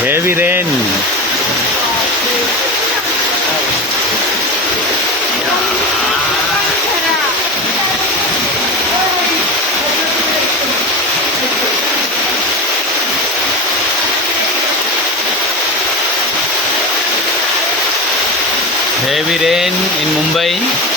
Heavy rain. Heavy rain in Mumbai.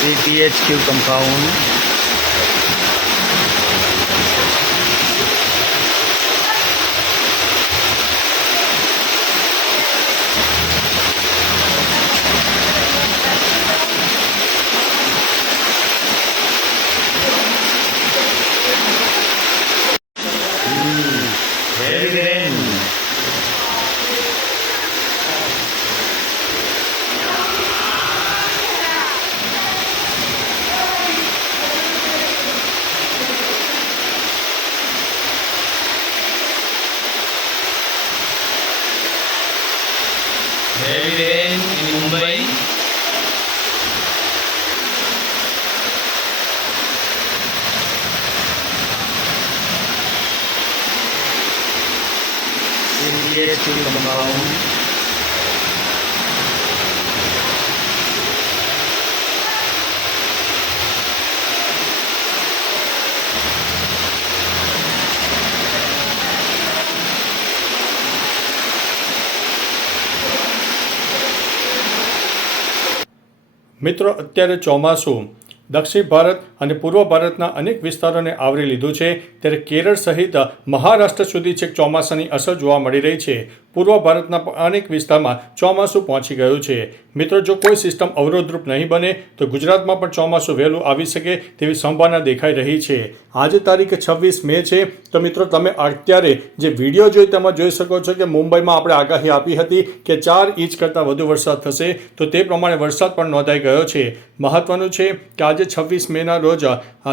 CPHQ compound. Mm, very, very CTHQ compound. મિત્રો અત્યારે ચોમાસું દક્ષિણ ભારત અને પૂર્વ ભારતના અનેક વિસ્તારોને આવરી લીધું છે. ત્યારે કેરળ સહિત મહારાષ્ટ્ર સુધી છેક ચોમાસાની અસર જોવા મળી રહી છે. પૂર્વ ભારતના અનેક વિસ્તારમાં ચોમાસું પહોંચી ગયું છે. મિત્રો, જો કોઈ સિસ્ટમ અવરોધરૂપ નહીં બને, તો ગુજરાતમાં પણ ચોમાસું વહેલું આવી શકે તેવી સંભાવના દેખાઈ રહી છે. આજે તારીખ છવ્વીસ મે છે, તો મિત્રો, તમે અત્યારે જે વીડિયો જોઈ તેમાં જોઈ શકો છો કે મુંબઈમાં આપણે આગાહી આપી હતી કે ચાર ઇંચ કરતાં વધુ વરસાદ થશે, તો તે પ્રમાણે વરસાદ પણ નોંધાઈ ગયો છે. મહત્વનું છે કે આજે છવ્વીસ મેના રોજ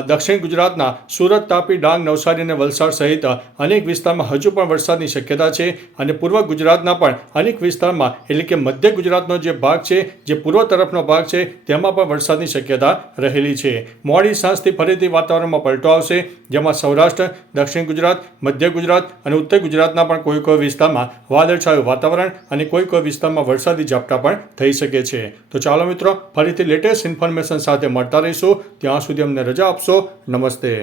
દક્ષિણ ગુજરાતના સુરત તાપી ડાંગ નવસારી અને વલસાડ સહિત અનેક વિસ્તારમાં હજુ પણ વરસાદની શક્યતા છે અને પૂર્વ ગુજરાતના પણ અનેક વિસ્તારમાં, એટલે કે મધ્ય ગુજરાતનો જે ભાગ છે, જે પૂર્વ તરફનો ભાગ છે, તેમાં પણ વરસાદની શક્યતા રહેલી છે. મોડી સાંજથી ફરીથી વાતાવરણમાં પલટો આવશે, જેમાં સૌરાષ્ટ્ર, દક્ષિણ ગુજરાત, મધ્ય ગુજરાત અને ઉત્તર ગુજરાતના પણ કોઈ કોઈ વિસ્તારમાં વાદળછાયું વાતાવરણ અને કોઈ કોઈ વિસ્તારમાં વરસાદી ઝાપટા પણ થઈ શકે છે. તો ચાલો મિત્રો, ફરીથી લેટેસ્ટ ઇન્ફોર્મેશન સાથે મળતા રહીશું. ત્યાં સુધી અમને રજા આપશો. નમસ્તે.